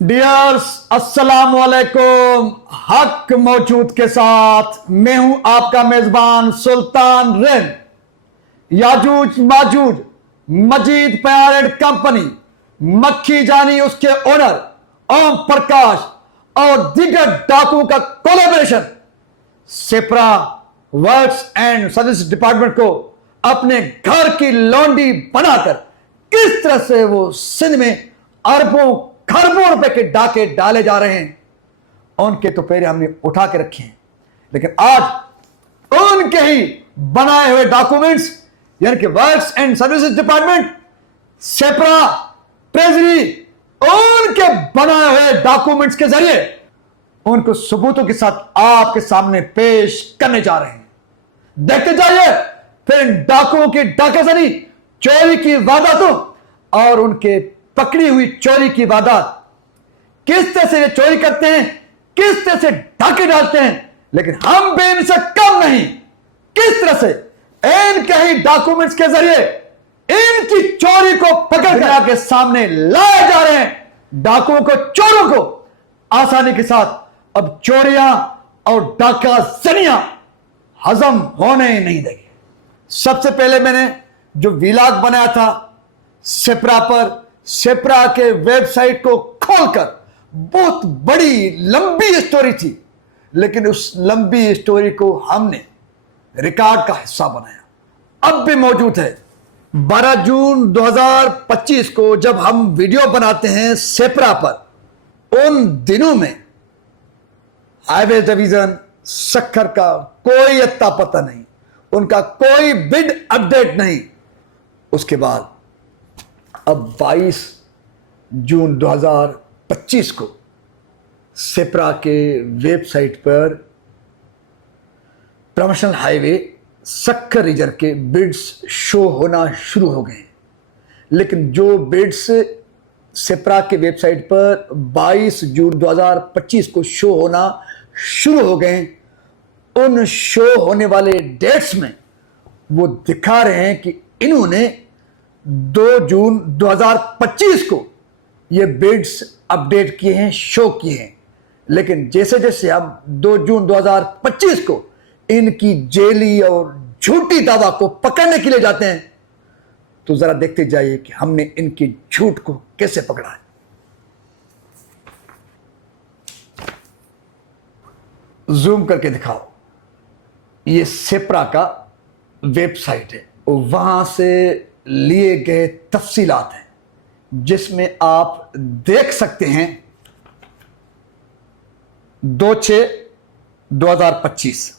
Dears अस्सलाम वालेकुम। हक मौजूद के साथ मैं हूं आपका मेजबान सुल्तान रिन। याजूज माजूज मजीद पैरेड कंपनी मक्खी जानी उसके ओनर ओम प्रकाश और दीगर डाकू का collaboration SEPRA works and service department को अपने घर की लौंडी बनाकर किस तरह से वो सिंध में अरबों खरबों रुपए के डाके डाले जा रहे हैं, उनके तो पैरे हमने उठा के रखे हैं। लेकिन आज उनके ही बनाए हुए डॉक्यूमेंट्स यानी कि works and services department, SEPRA, treasury, उनके बनाए हुए डॉक्यूमेंट्स के जरिए उनको सबूतों के साथ आपके सामने पेश करने जा रहे हैं। देखते जाइए फिर इन डाकुओं की डाकाजनी, चोरी की वारदातों और उनके पकड़ी हुई चोरी की वारदात, किस तरह से ये चोरी करते हैं, किस तरह से डाके डालते हैं, लेकिन हम भी इनसे कम नहीं। किस तरह से इनके ही डॉक्यूमेंट्स के जरिए इनकी चोरी को पकड़ के सामने लाए जा रहे हैं। डाकुओं को, चोरों को आसानी के साथ अब चोरियां और डाका जनियां हजम होने ही नहीं देंगे। सबसे पहले मैंने जो विलाग बनाया था सेप्रा पर, सेप्रा के वेबसाइट को खोलकर, बहुत बड़ी लंबी स्टोरी थी, लेकिन उस लंबी स्टोरी को हमने रिकॉर्ड का हिस्सा बनाया। अब भी मौजूद है। 12 जून 2025 को जब हम वीडियो बनाते हैं सेप्रा पर, उन दिनों में हाईवे डिवीजन सक्खर का कोई अत्ता पता नहीं, उनका कोई बिड अपडेट नहीं। उसके बाद अब 22 जून 2025 को सेप्रा के वेबसाइट पर प्रमोशनल हाईवे सक्खर रीजन के बिड्स शो होना शुरू हो गए। लेकिन जो बिड्स सेप्रा के वेबसाइट पर 22 जून 2025 को शो होना शुरू हो गए, उन शो होने वाले डेट्स में वो दिखा रहे हैं कि इन्होंने 2 जून 2025 को ये बिड्स अपडेट किए हैं, शो किए हैं। लेकिन जैसे जैसे हम 2 जून 2025 को इनकी जेली और झूठी दावा को पकड़ने के लिए जाते हैं, तो जरा देखते जाइए कि हमने इनकी झूठ को कैसे पकड़ा है। जूम करके दिखाओ, ये सेप्रा का वेबसाइट है, वहां से लिए गए तफसीलात हैं, जिसमें आप देख सकते हैं 2/6/2025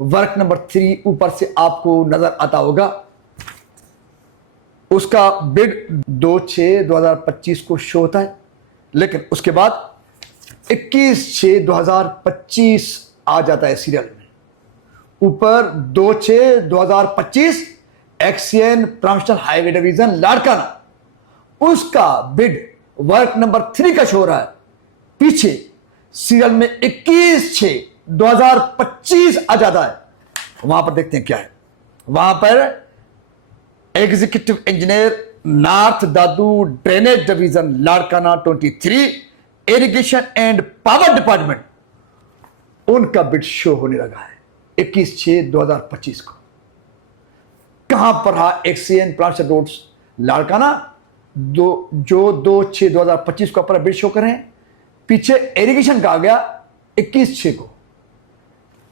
वर्क नंबर 3 ऊपर से आपको नजर आता होगा। उसका बिड 2/6/2025 को शो होता है, लेकिन उसके बाद 21/6/2025 आ जाता है सीरियल में। ऊपर 2/6/2025 एक्सियन प्रमोशनल हाईवे डिवीजन लाड़काना, उसका बिड वर्क नंबर 3 का शो हो रहा है। पीछे सीरियल में 21/6/2025 आ जाता है। वहां पर देखते हैं क्या है। वहां पर executive engineer north Dadu drainage division Larkana 23 irrigation and power department, उनका बिड शो होने लगा है 21/6/2025 को। कहां पर रहा एक्सीएन प्लांट रोड्स लाड़काना, जो 2/6/2025 को अपना बिड शो करें। पीछे इरिगेशन का आ गया 21/6 को।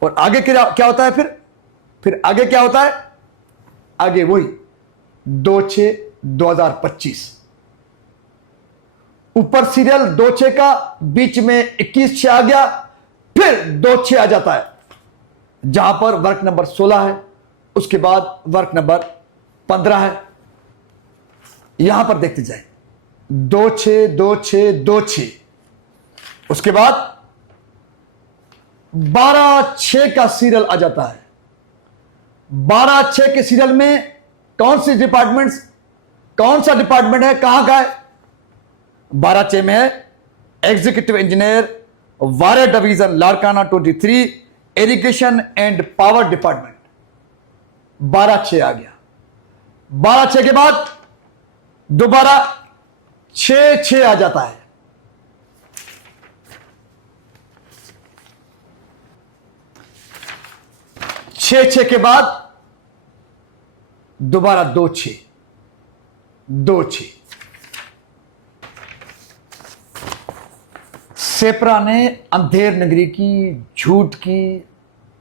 और आगे क्या होता है फिर आगे क्या होता है? आगे वही 2/6/2025। ऊपर सीरियल 2/6 का, बीच में 21/6 आ गया, फिर 2/6 आ जाता है, जहां पर वर्क नंबर 16 है। उसके बाद वर्क नंबर 15 है। यहां पर देखते जाए 2/6/2/6/2/6। उसके बाद 12/6 का सीरियल आ जाता है। 12/6 के सीरियल में कौन सा डिपार्टमेंट है, कहां का है? 12/6 में है एग्जीक्यूटिव इंजीनियर वारे division Larkana 23 irrigation and power department. 12/6 आ गया। 12/6 के बाद दोबारा 6/6 आ जाता है। 6 के बाद दोबारा 2 6 सेपरा ने अंधेर नगरी की, झूठ की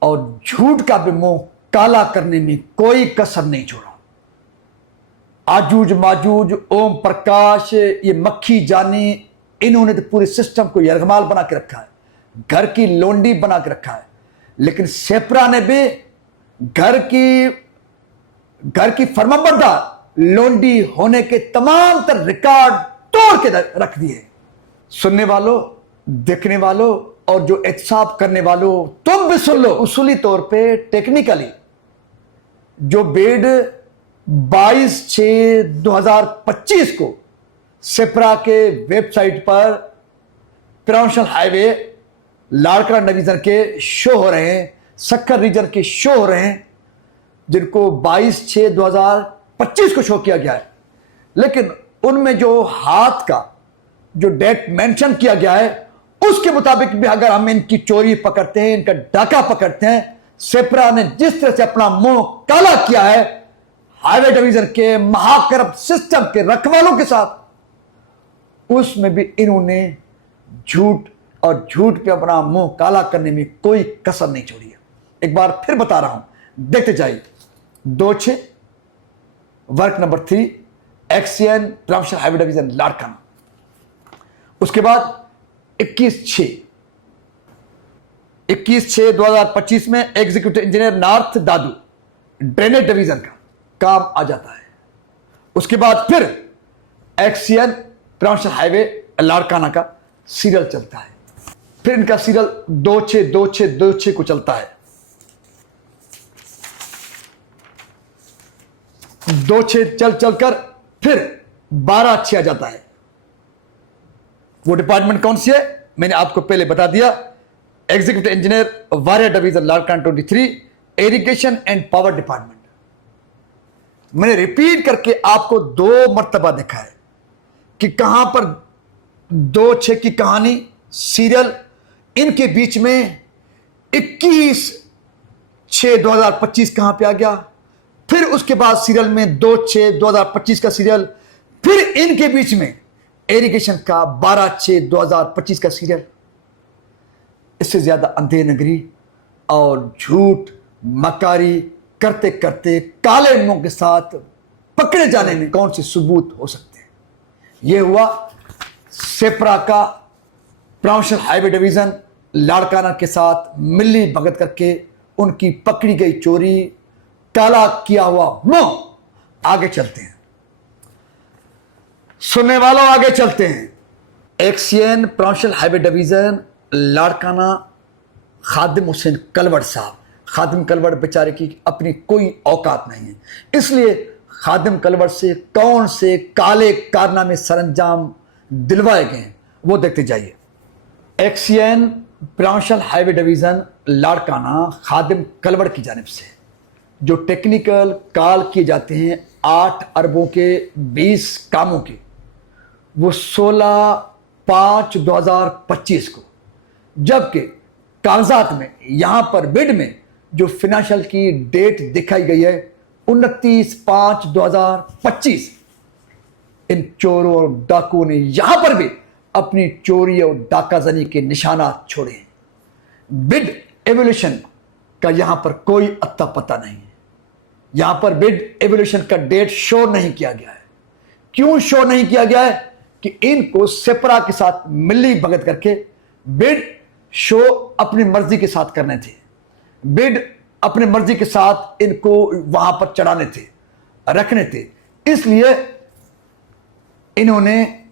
और झूठ का भी मुंह काला करने में कोई कसर नहीं छोड़ा। आजूज माजूज, ओम प्रकाश, ये मक्खी जानी, इन्होंने तो पूरे सिस्टम को यरगमाल बना के रखा है, घर की लोंडी बना के रखा है। लेकिन सेपरा ने भी घर की फर्माबरदार लोंडी होने के तमाम तर रिकॉर्ड तोड़ के रख दिए। सुनने वालों, देखने वालों और जो एहतसाब करने वालों, तुम भी सुन लो। उसूली तौर पे टेक्निकली जो बिड 22/6/2025 को सेपरा के वेबसाइट पर प्रमोशनल हाईवे लाड़का डिवीजन के शो हो रहे हैं, सक्खर रीजन के शो हो रहे हैं, जिनको 22/6/2025 को शो किया गया है। लेकिन उनमें जो हाथ का जो डेट मेंशन किया गया है उसके मुताबिक भी अगर हम इनकी चोरी पकड़ते हैं, इनका डाका पकड़ते हैं, सेपरा ने जिस तरह से अपना मुंह काला किया है हाईवे डिवीजन के महाकरप्ट सिस्टम के रखवालों के साथ, उसमें भी इन्होंने झूठ पे अपना मुंह काला करने में कोई कसर नहीं छोड़ी है। एक बार फिर बता रहा हूं, देखते जाइए। 2/6 work number 3 XEN promotional highway division Larkana. उसके बाद 21/6/2025 में एग्जीक्यूटिव इंजीनियर नॉर्थ दादू ड्रेनेज डिवीजन का काम आ जाता है। उसके बाद फिर एक्सीएन प्रमोशनल हाईवे लाड़काना का सीरियल चलता है। फिर इनका सीरियल 2/6/2/6/2/6 को चलता है। 2/6 चलकर फिर 12/6 आ जाता है। वो डिपार्टमेंट कौन सी है मैंने आपको पहले बता दिया, एग्जीक्यूटिव इंजीनियर वारियर division Larkana 23 irrigation and power department. मैंने रिपीट करके आपको 2 मर्तबा दिखा है कि कहां पर 2/6 की कहानी सीरियल, इनके बीच में 21/6/2025 कहां पे आ गया, फिर उसके बाद सीरियल में 2/6/2025 का सीरियल, फिर इनके बीच में इरिगेशन का 12/6/2025 का सीरियल। इससे ज्यादा अंधेर नगरी और झूठ मकारी करते करते काले मुंह के साथ पकड़े जाने में कौन से सबूत हो सकते हैं। यह हुआ सेपरा का प्रमोशनल हाईवे डिवीजन लाड़काना के साथ मिली भगत करके उनकी पकड़ी गई चोरी, काला किया हुआ मुंह। आगे चलते हैं सुनने वालों, आगे चलते हैं। XEN promotional highway division Larkana Khadim Hussain Kalwar साहब, खादिम कलवड़ बेचारे की अपनी कोई औकात नहीं है, इसलिए खादिम कलवड़ से कौन से काले कारनामे सरंजाम दिलवाए गए हैं वो देखते जाइए। XEN promotional highway division Larkana Khadim Kalwar की जानिब से जो टेक्निकल कॉल किए जाते हैं 8 अरबों के 20 कामों के, वो 16/5/2025 को, जबकि कागजात में यहां पर बिड में जो फाइनेंशियल की डेट दिखाई गई है 29/5/2025, इन चोरों और डाकुओं ने यहां पर भी अपनी चोरी और डाकाजनी के निशानात छोड़े हैं। बिड एवोल्यूशन का यहां पर कोई अत्ता पता नहीं है। यहां पर बिड एवोल्यूशन का डेट शो नहीं किया गया है। क्यों शो नहीं किया गया है कि इनको सेपरा के साथ मिली भगत करके बिड शो अपनी मर्जी के साथ करने थे, बिड अपनी मर्जी के साथ इनको वहां पर चढ़ाने थे, रखने थे। इसलिए इन्होंने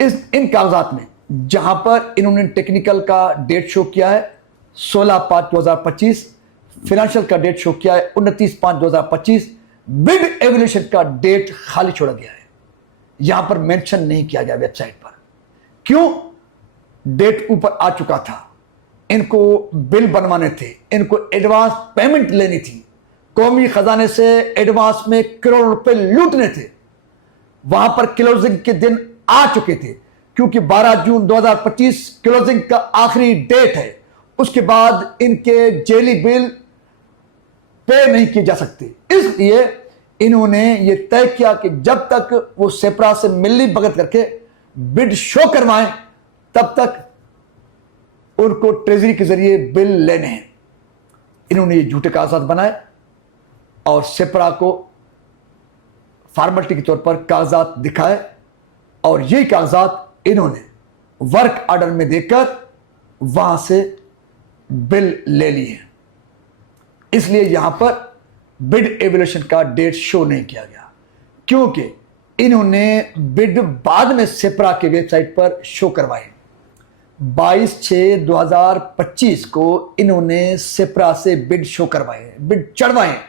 इन कागजात में जहां पर इन्होंने टेक्निकल का डेट शो किया है 16/5/2025, फाइनेंशियल का डेट शो किया है 29/5/2025, बिड एवोल्यूशन का डेट खाली छोड़ा गया है, यहां पर मेंशन नहीं किया गया वेबसाइट पर। क्यों? डेट ऊपर आ चुका था, इनको बिल बनवाने थे, इनको एडवांस पेमेंट लेनी थी, कौमी खजाने से एडवांस में करोड़ रुपए लूटने थे। वहां पर क्लोजिंग के दिन आ चुके थे, क्योंकि 12 जून 2025 क्लोजिंग का आखिरी डेट है। उसके बाद इनके जेली बिल पे नहीं किए जा सकते। इसलिए इन्होंने ये तय किया कि जब तक वो सेप्रा से मिली भगत करके बिड शो करवाएं तब तक उनको ट्रेजरी के जरिए बिल लेने हैं। इन्होंने ये झूठे कागजात बनाए और सेप्रा को फॉर्मेलिटी के तौर पर कागजात दिखाए और यही कागजात इन्होंने वर्क ऑर्डर में देकर वहां से बिल ले लिए। इसलिए यहां पर बिड एवल्यूशन का डेट शो नहीं किया गया क्योंकि इन्होंने बिड बाद में सेप्रा के वेबसाइट पर शो करवाए। 22/6/2025 को इन्होंने सेप्रा से बिड शो करवाए, बिड चढ़वाए।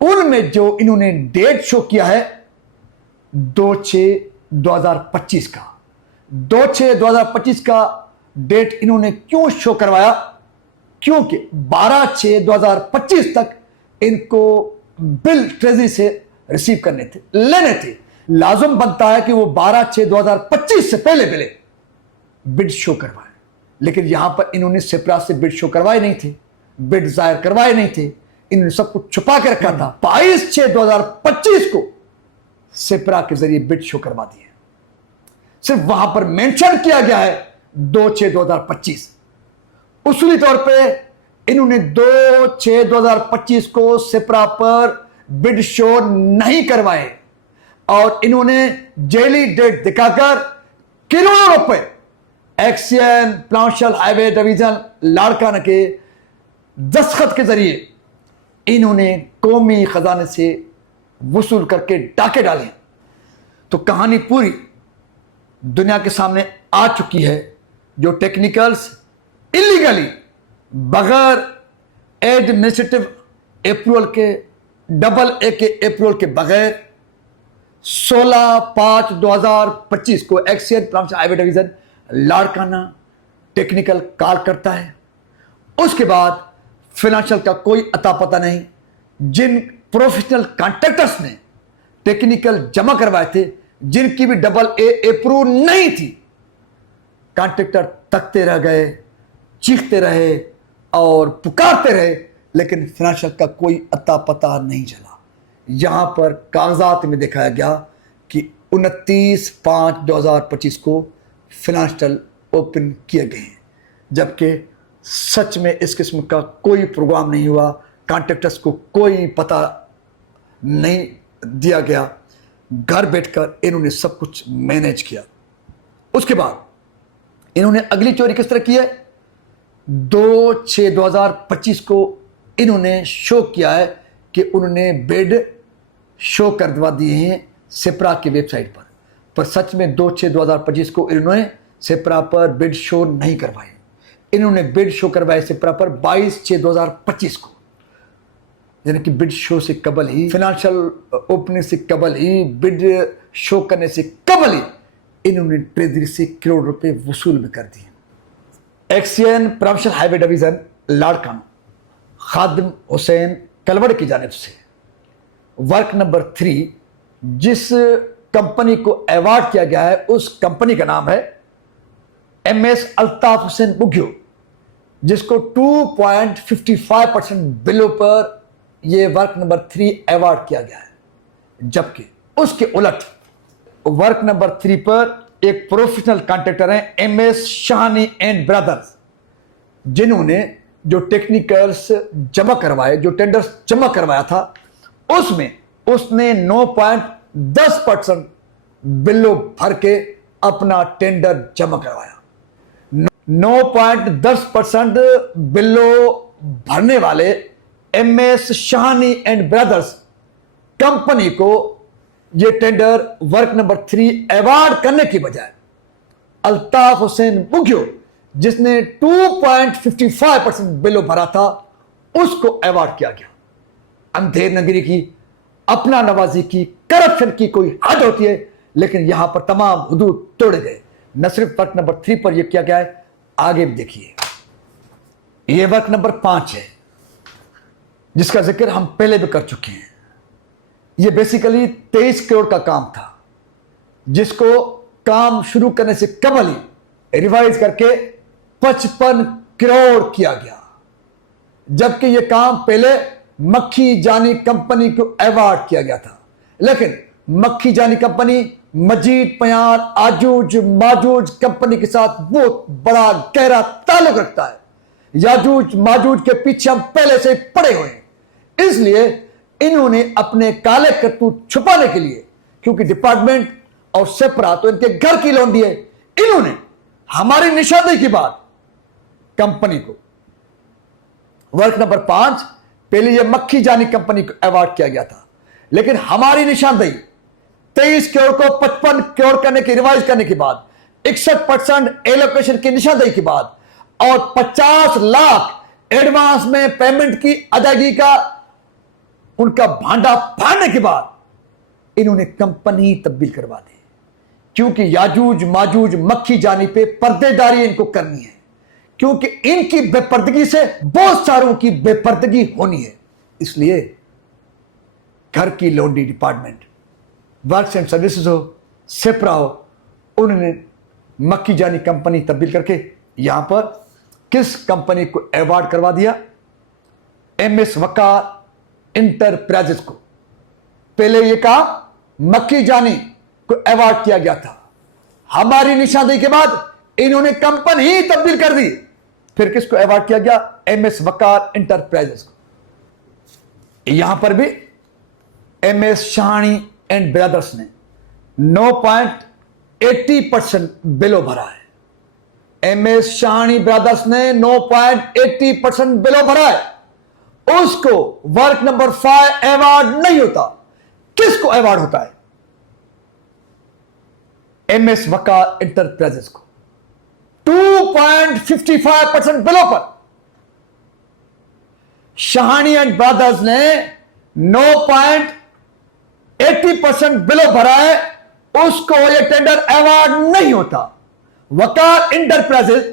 उनमें जो इन्होंने डेट शो किया है 2/6/2025 का। 2/6/2025 का डेट इन्होंने क्यों शो करवाया? क्योंकि 12/6/2025 तक इनको बिल ट्रेजरी से रिसीव करने थे, लेने थे। लाजुम बनता है कि वो 12/6/2025 से पहले बिड शो करवाए, लेकिन यहां पर इन्होंने सेप्रा से बिड शो करवाए नहीं थे, बिड जाहिर करवाए नहीं थे। इन्होंने सब कुछ छुपा के रखा था। 22/6/2025 को सेप्रा के जरिए बिड शो करवा दिए। सिर्फ वहां पर मेंशन किया गया है 2/6/2025। उसूली तौर पे इन्होंने 2/6/2025 को सेप्रा पर बिड शो नहीं करवाए और इन्होंने जेली डेट दिखाकर करोड़ों रुपए एक्सियन प्लांशल हाईवे डिवीजन लाड़काना के दस्तखत के जरिए इन्होंने कौमी खजाने से वसूल करके डाके डाले। तो कहानी पूरी दुनिया के सामने आ चुकी है। जो टेक्निकल्स इलीगली बगैर एडमिनिस्ट्रेटिव अप्रूवल के, डबल ए के अप्रूवल के बगैर 16/5/2025 को XEN provincial highway division Larkana technical call करता है। उसके बाद फाइनेंशियल का कोई अता पता नहीं। जिन प्रोफेशनल कॉन्ट्रैक्टर्स ने टेक्निकल जमा करवाए थे, जिनकी भी डबल ए अप्रूव नहीं थी, कॉन्ट्रैक्टर तकते रह गए, चीखते रहे और पुकारते रहे, लेकिन फाइनेंशियल का कोई अता पता नहीं चला। यहां पर कागजात में दिखाया गया कि 29/5/2025 को फाइनेंशियल ओपन किए गए हैं, जबकि सच में इस किस्म का कोई प्रोग्राम नहीं हुआ। कॉन्ट्रैक्टर्स को कोई पता नहीं दिया गया। घर बैठकर इन्होंने सब कुछ मैनेज किया। उसके बाद इन्होंने अगली चोरी किस तरह की है? 2/6/2025 को इन्होंने शो किया है कि उन्होंने बिड शो करवा दिए हैं सेप्रा की वेबसाइट पर सच में 2/6/2025 को इन्होंने सेप्रा पर बिड शो नहीं करवाए। इन्होंने बिड शो करवाए सेप्रा पर 22/6/2025 को, यानी कि बिड शो से कबल ही, फाइनेंशियल ओपनिंग से कबल ही, बिड शो करने से कबल ही इन्होंने ट्रेजरी से करोड़ रुपए वसूल भी कर दिए। एक्सियन professional highway division Larkana Khadim Hussain कलवड़ की जानिब से वर्क नंबर 3 जिस कंपनी को अवार्ड किया गया है, उस कंपनी का नाम है MS अल्ताफ हुसैन बुग्यो, जिसको 2.55% बिलों पर यह वर्क नंबर 3 अवार्ड किया गया है। जबकि उसके उलट वर्क नंबर 3 पर एक प्रोफेशनल कॉन्ट्रैक्टर हैं MS शाहानी एंड ब्रदर्स, जिन्होंने जो टेक्निकल्स जमा करवाए, जो टेंडर्स जमा करवाया था, उसमें उसने 9.10% बिल्लो भर के अपना टेंडर जमा करवाया। 9.10% बिल्लो भरने वाले MS Shahani and brothers company को यह टेंडर वर्क नंबर 3 अवार्ड करने की बजाय अल्ताफ हुसैन बुग्यो, जिसने 2.55% बिलो भरा था, उसको अवार्ड किया गया। अंधेर नगरी की, अपना नवाजी की, करप्शन की कोई हद होती है, लेकिन यहां पर तमाम हुदूद तोड़े गए। न सिर्फ वर्क नंबर 3 पर यह किया गया है, आगे भी देखिए। यह वर्क नंबर 5 है, जिसका जिक्र हम पहले भी कर चुके हैं। यह बेसिकली 23 करोड़ का काम था, जिसको काम शुरू करने से कबल ही रिवाइज करके 55 करोड़ किया गया, जबकि यह काम पहले मक्खी जानी कंपनी को अवार्ड किया गया था। लेकिन मक्खी जानी कंपनी मजीद पयार आजूज माजूज कंपनी के साथ बहुत बड़ा गहरा ताल्लुक रखता है। याजूज माजूज के पीछे हम पहले से पड़े हुए हैं, इसलिए इन्होंने अपने काले करतूत छुपाने के लिए, क्योंकि डिपार्टमेंट और सेपरा तो इनके घर की लौंडी है, इन्होंने हमारी निशानदेही के बाद कंपनी को वर्क नंबर 5 पहले यह मक्खी जानी कंपनी को अवार्ड किया गया था, लेकिन हमारी निशानदेही 23 करोड़ को 55 करोड़ करने की रिवाइज करने के बाद 61% एलोकेशन की निशानदेही के बाद और 50 लाख एडवांस में पेमेंट की अदायगी का उनका भांडा फाड़ने के बाद इन्होंने कंपनी तब्दील करवा दी, क्योंकि याजूज माजूज मक्खी जानी पे पर्देदारी इनको करनी है, क्योंकि इनकी बेपर्दगी से बहुत सारों की बेपर्दगी होनी है। इसलिए घर की laundry department, works and services हो, सेपरा हो, उन्होंने मक्खी जानी कंपनी तब्दील करके यहां पर किस कंपनी को अवार्ड करवा दिया? एमएस वकार इंटरप्राइजेस को। पहले यह कहा मक्खी जानी को अवार्ड किया गया था, हमारी निशानदेही के बाद इन्होंने कंपनी ही तब्दील कर दी। फिर किसको अवार्ड किया गया? एमएस वकार इंटरप्राइजेस को। यहां पर भी एमएस शाहानी एंड ब्रदर्स ने 9.80% बिलो भरा है। एमएस शाहानी ब्रदर्स ने 9.80% बिलो भरा है, उसको वर्क नंबर 5 अवार्ड नहीं होता। किसको अवार्ड होता है? एमएस वकार इंटरप्राइजेस को 2.55% बिलो पर। शाहानी एंड ब्रदर्स ने 9.80% बिलो भरा है, उसको यह टेंडर अवार्ड नहीं होता। वकार इंटरप्राइजेस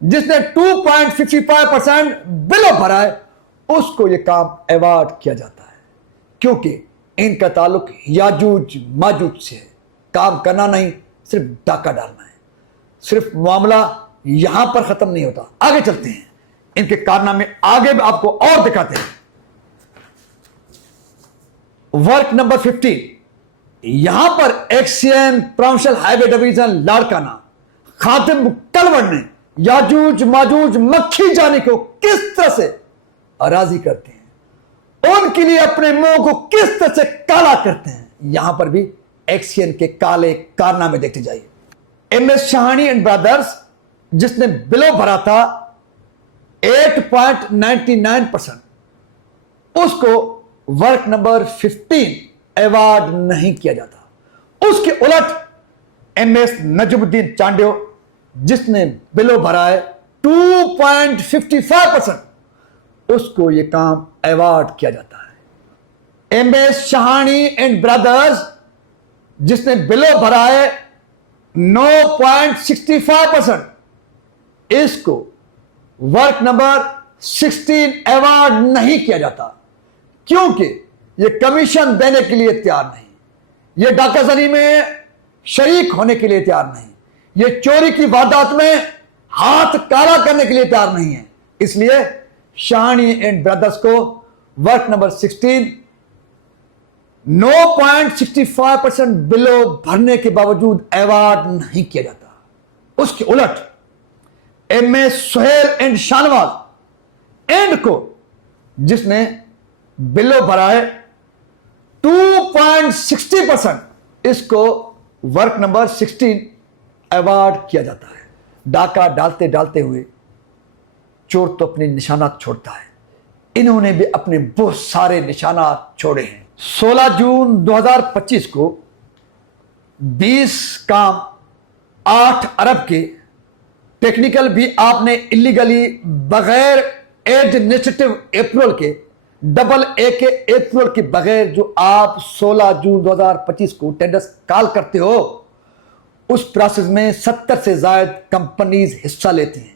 जिसने 2.55% बिलो भरा है, उसको यह काम अवार्ड किया जाता है, क्योंकि इनका ताल्लुक याजूज माजूज से है। काम करना नहीं, सिर्फ डाका डालना है। सिर्फ मामला यहां पर खत्म नहीं होता। आगे चलते हैं, इनके कारनामे आगे भी आपको और दिखाते हैं। वर्क नंबर 15, यहां पर XEN provincial highway division Larkana Khatim Kalwar ने याजूज माजूज मक्खी जाने को किस तरह से राजी करते हैं, उनके लिए अपने मुंह को किस तरह से काला करते हैं, यहां पर भी एक्सियन के काले कारनामे देखते जाइए। एमएस शाहानी एंड ब्रदर्स जिसने बिलो भरा था 8.99%, उसको वर्क नंबर 15 अवार्ड नहीं किया जाता। उसके उलट एमएस नजमुद्दीन चांडियो जिसने बिलो भरा है 2.55%, उसको यह काम अवार्ड किया जाता है। एमएस शाहानी एंड ब्रदर्स जिसने बिलो भरा है 9.65%, इसको वर्क नंबर 16 अवार्ड नहीं किया जाता, क्योंकि यह कमीशन देने के लिए तैयार नहीं, यह डाकाजनी में शरीक होने के लिए तैयार नहीं, यह चोरी की वारदात में हाथ काला करने के लिए तैयार नहीं है। इसलिए शाहानी एंड ब्रदर्स को वर्क नंबर 16 9.65% बिलो भरने के बावजूद अवार्ड नहीं किया जाता। उसके उलट MS Suhail and Shahnawaz and को जिसने बिलो भरा है 2.60%, इसको वर्क नंबर 16 अवार्ड किया जाता है। डाका डालते डालते हुए चोर तो अपने निशानात छोड़ता है, इन्होंने भी अपने बहुत सारे निशानात छोड़े हैं। 16 जून 2025 को 20 काम 8 अरब के टेक्निकल भी आपने इलीगली बगैर एडमिनिस्ट्रेटिव अप्रूवल के डबल ए के अप्रूवल के बगैर जो आप 16 जून 2025 को टेंडर्स कॉल करते हो, उस प्रोसेस में 70 से ज्यादा कंपनीज हिस्सा लेती हैं।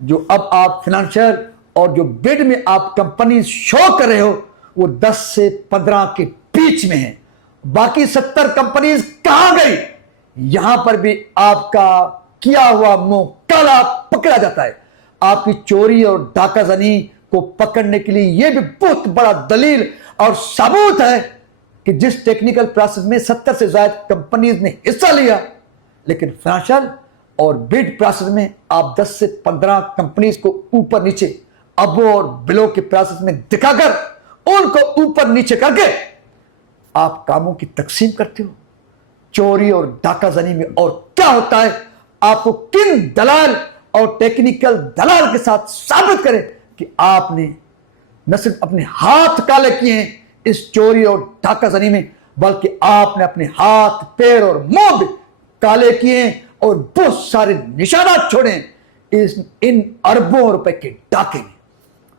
जो अब आप फाइनेंशियल और जो बिड में आप कंपनी शो कर रहे हो वो 10 से 15 के बीच में है। बाकी 70 कंपनीज कहां गई? यहां पर भी आपका किया हुआ मुंह काला पकड़ा जाता है। आपकी चोरी और डाकाजनी को पकड़ने के लिए यह भी बहुत बड़ा दलील और सबूत है कि जिस टेक्निकल प्रोसेस में 70 से ज्यादा कंपनीज ने हिस्सा लिया, लेकिन फाइनेंशियल और बिड प्रोसेस में आप 10 से 15 कंपनीज को ऊपर नीचे, अबो और बिलो के प्रोसेस में दिखाकर उनको ऊपर नीचे करके आप कामों की तकसीम करते हो। चोरी और डाकाजनी में और क्या होता है, आपको किन दलाल और टेक्निकल दलाल के साथ साबित करें कि आपने न सिर्फ अपने हाथ काले किए हैं इस चोरी और डाकाजनी में, बल्कि आपने अपने हाथ, पैर और मुंह भी काले किए हैं और बहुत सारे निशानात छोड़े इन अरबों रुपए के डाके में।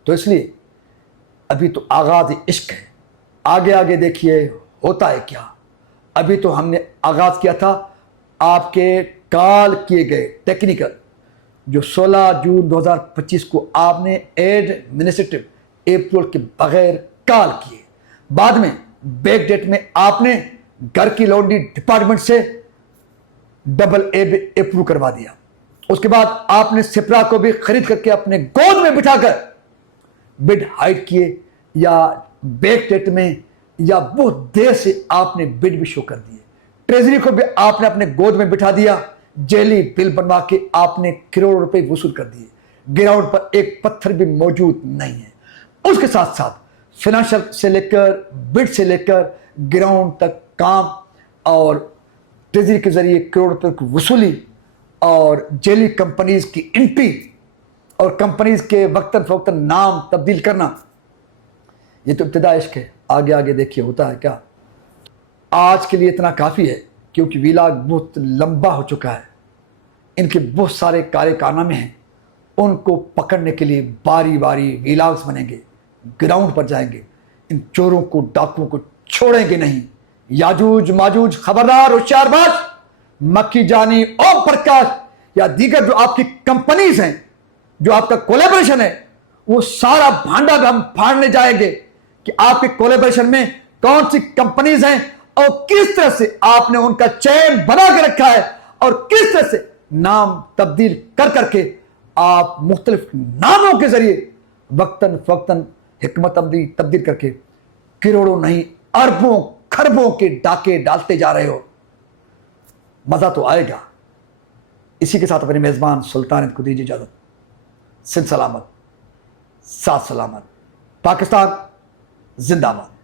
तो इसलिए अभी तो आगाज इश्क है, आगे आगे देखिए होता है क्या। अभी तो हमने आगाज किया था आपके कॉल किए गए टेक्निकल, जो 16 जून 2025 को आपने एडमिनिस्ट्रेटिव अप्रूवल के बगैर कॉल किए। बाद में बैक डेट में आपने घर की लॉन्ड्री डिपार्टमेंट से डबल ए अप्रूव करवा दिया। उसके बाद आपने सिप्रा को भी खरीद करके अपने गोद में बिठाकर बिड हाइड किए, या बैक डेट में या बहुत देर से आपने बिड भी शो कर दिए। ट्रेजरी को भी आपने अपने गोद में बिठा दिया, जेली बिल बनवा के आपने करोड़ों रुपए वसूल कर दिए। ग्राउंड पर एक पत्थर भी मौजूद नहीं है। उसके साथ साथ फाइनेंशियल से लेकर बिड से लेकर ग्राउंड तक काम और ट्रेजरी के जरिए करोड़ रुपए की वसूली और जेली कंपनीज की एंट्री और कंपनीज के वक्तन फवक्तन नाम तब्दील करना, ये तो इब्तिदा इश्क है। आगे आगे देखिए होता है क्या। आज के लिए इतना काफ़ी है, क्योंकि वीलाग बहुत लंबा हो चुका है। इनके बहुत सारे कार्य कारनामे हैं, उनको पकड़ने के लिए बारी बारी वीलाग्स बनेंगे, ग्राउंड पर जाएंगे, इन चोरों को, डाकुओं को छोड़ेंगे नहीं। याजूज माजूज खबरदार, होशियारबाज, मक्खी जानी, ओम प्रकाश या दीगर जो आपकी कंपनीज हैं, जो आपका कोलैबोरेशन है, वो सारा भांडा भी हम फाड़ने जाएंगे कि आपके कोलैबोरेशन में कौन सी कंपनीज हैं और किस तरह से आपने उनका चयन बना के रखा है और किस तरह से नाम तब्दील कर करके आप मुख्तलिफ नामों के जरिए वक्तन फक्तन हिकमत तब्दील करके करोड़ों नहीं अरबों खरबों के डाके डालते जा रहे हो। मजा तो आएगा। इसी के साथ अपने मेजबान सुल्तान को दीजिए इजाजत। सिंध सलामत, साथ सलामत, पाकिस्तान जिंदाबाद।